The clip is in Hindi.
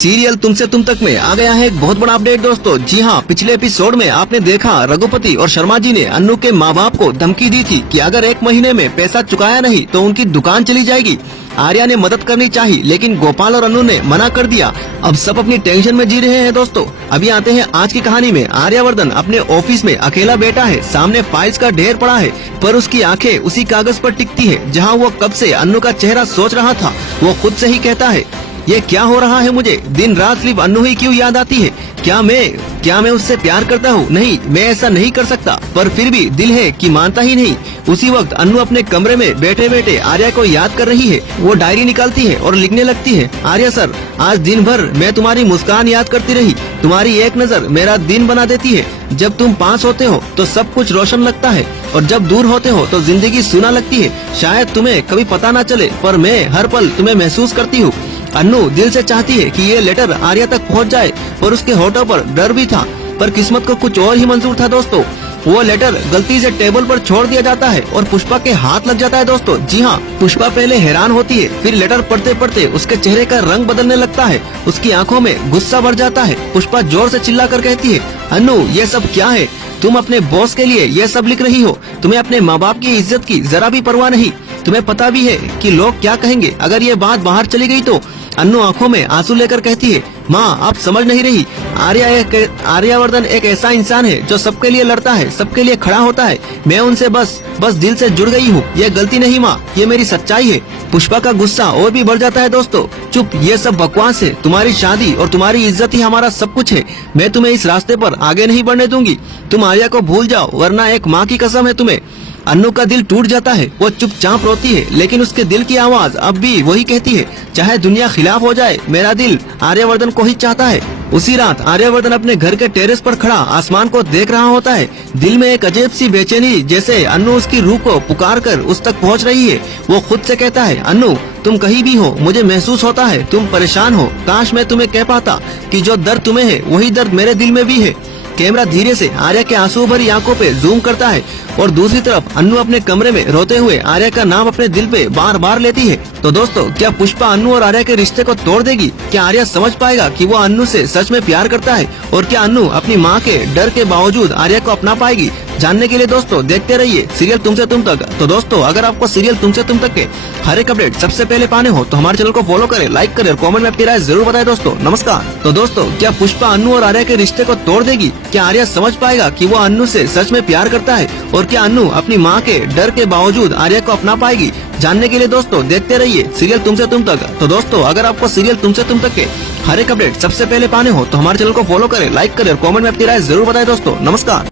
सीरियल तुमसे तुम तक में आ गया है एक बहुत बड़ा अपडेट दोस्तों। जी हाँ, पिछले एपिसोड में आपने देखा रघुपति और शर्मा जी ने अन्नू के माँ बाप को धमकी दी थी कि अगर 1 महीने में पैसा चुकाया नहीं तो उनकी दुकान चली जाएगी। आर्या ने मदद करनी चाहिए लेकिन गोपाल और अन्नू ने मना कर दिया। अब सब अपनी टेंशन में जी रहे हैं दोस्तों। अभी आते हैं आज की कहानी में। आर्यवर्धन अपने ऑफिस में अकेला बैठा है, सामने फाइल्स का ढेर पड़ा है, पर उसकी आंखें उसी कागज पर टिकती है जहाँ वो कब से अन्नू का चेहरा सोच रहा था। वो खुद से ही कहता है, ये क्या हो रहा है मुझे, दिन रात सिर्फ अन्नू ही क्यों याद आती है। क्या मैं उससे प्यार करता हूँ? नहीं, मैं ऐसा नहीं कर सकता, पर फिर भी दिल है कि मानता ही नहीं। उसी वक्त अन्नू अपने कमरे में बैठे बैठे आर्या को याद कर रही है। वो डायरी निकालती है और लिखने लगती है, आर्या सर, आज दिन भर मैं तुम्हारी मुस्कान याद करती रही। तुम्हारी एक नजर मेरा दिन बना देती है। जब तुम पास होते हो तो सब कुछ रोशन लगता है और जब दूर होते हो तो जिंदगी सुना लगती है। शायद तुम्हें कभी पता न चले, पर मैं हर पल तुम्हें महसूस करती हूँ। अन्नू दिल से चाहती है कि ये लेटर आर्या तक पहुंच जाए, पर उसके होठों पर डर भी था, पर किस्मत को कुछ और ही मंजूर था दोस्तों। वो लेटर गलती से टेबल पर छोड़ दिया जाता है और पुष्पा के हाथ लग जाता है दोस्तों। जी हाँ, पुष्पा पहले हैरान होती है, फिर लेटर पढ़ते पढ़ते उसके चेहरे का रंग बदलने लगता है। उसकी आंखों में गुस्सा भर जाता है। पुष्पा जोर से चिल्ला कर कहती है, अन्नू ये सब क्या है? तुम अपने बॉस के लिए ये सब लिख रही हो? तुम्हें अपने माँ बाप की इज्जत की जरा भी परवाह नहीं? तुम्हें पता भी है कि लोग क्या कहेंगे अगर ये बात बाहर चली गई तो? अन्नू आंखों में आंसू लेकर कहती है, माँ आप समझ नहीं रही। आर्यवर्धन एक ऐसा इंसान है जो सबके लिए लड़ता है, सबके लिए खड़ा होता है। मैं उनसे बस दिल से जुड़ गई हूँ। ये गलती नहीं माँ, ये मेरी सच्चाई है। पुष्पा का गुस्सा और भी बढ़ जाता है दोस्तों। चुप, ये सब बकवास है। तुम्हारी शादी और तुम्हारी इज्जत ही हमारा सब कुछ है। मैं तुम्हें इस रास्ते पर आगे नहीं बढ़ने दूंगी। तुम आर्या को भूल जाओ, वरना एक माँ की कसम है तुम्हें। अन्नू का दिल टूट जाता है। वो चुपचाप रोती है, लेकिन उसके दिल की आवाज अब भी वही कहती है, चाहे दुनिया खिलाफ हो जाए, मेरा दिल आर्यवर्धन को ही चाहता है। उसी रात आर्यवर्धन अपने घर के टेरेस पर खड़ा आसमान को देख रहा होता है। दिल में एक अजीब सी बेचैनी, जैसे अन्नू उसकी रूह को पुकार कर उस तक पहुंच रही है। वो खुद से कहता है, अन्नू तुम कहीं भी हो, मुझे महसूस होता है तुम परेशान हो। काश मैं तुम्हें कह पाता कि जो दर्द तुम्हें है वही दर्द मेरे दिल में भी है। कैमरा धीरे से आर्या के आंसू भरी आंखों पे जूम करता है और दूसरी तरफ अन्नू अपने कमरे में रोते हुए आर्या का नाम अपने दिल पे बार बार लेती है। तो दोस्तों, क्या पुष्पा अन्नू और आर्या के रिश्ते को तोड़ देगी? क्या आर्या समझ पाएगा कि वो अन्नू से सच में प्यार करता है? और क्या अन्नू अपनी माँ के डर के बावजूद आर्या को अपना पाएगी? जानने के लिए दोस्तों देखते रहिए सीरियल तुमसे तुम तक। तो दोस्तों, अगर आपको सीरियल तुमसे तुम तक के हर एक अपडेट सबसे पहले पाने हो तो हमारे चैनल को फॉलो करें, लाइक करें और कमेंट में अपनी राय जरूर बताएं दोस्तों। नमस्कार। तो दोस्तों, क्या पुष्पा अन्नू और आर्या के रिश्ते को तोड़ देगी? क्या आर्या समझ पाएगा कि वो अन्नू से सच में प्यार करता है? और क्या अन्नू अपनी माँ के डर के बावजूद आर्या को अपना पाएगी? जानने के लिए दोस्तों देखते रहिए सीरियल तुमसे तुम तक। तो दोस्तों, अगर आपको सीरियल तुमसे तुम तक के हर एक अपडेट सबसे पहले पाने हो तो हमारे चैनल को फॉलो करें, लाइक करें और कमेंट में अपनी राय जरूर बताएं दोस्तों। नमस्कार।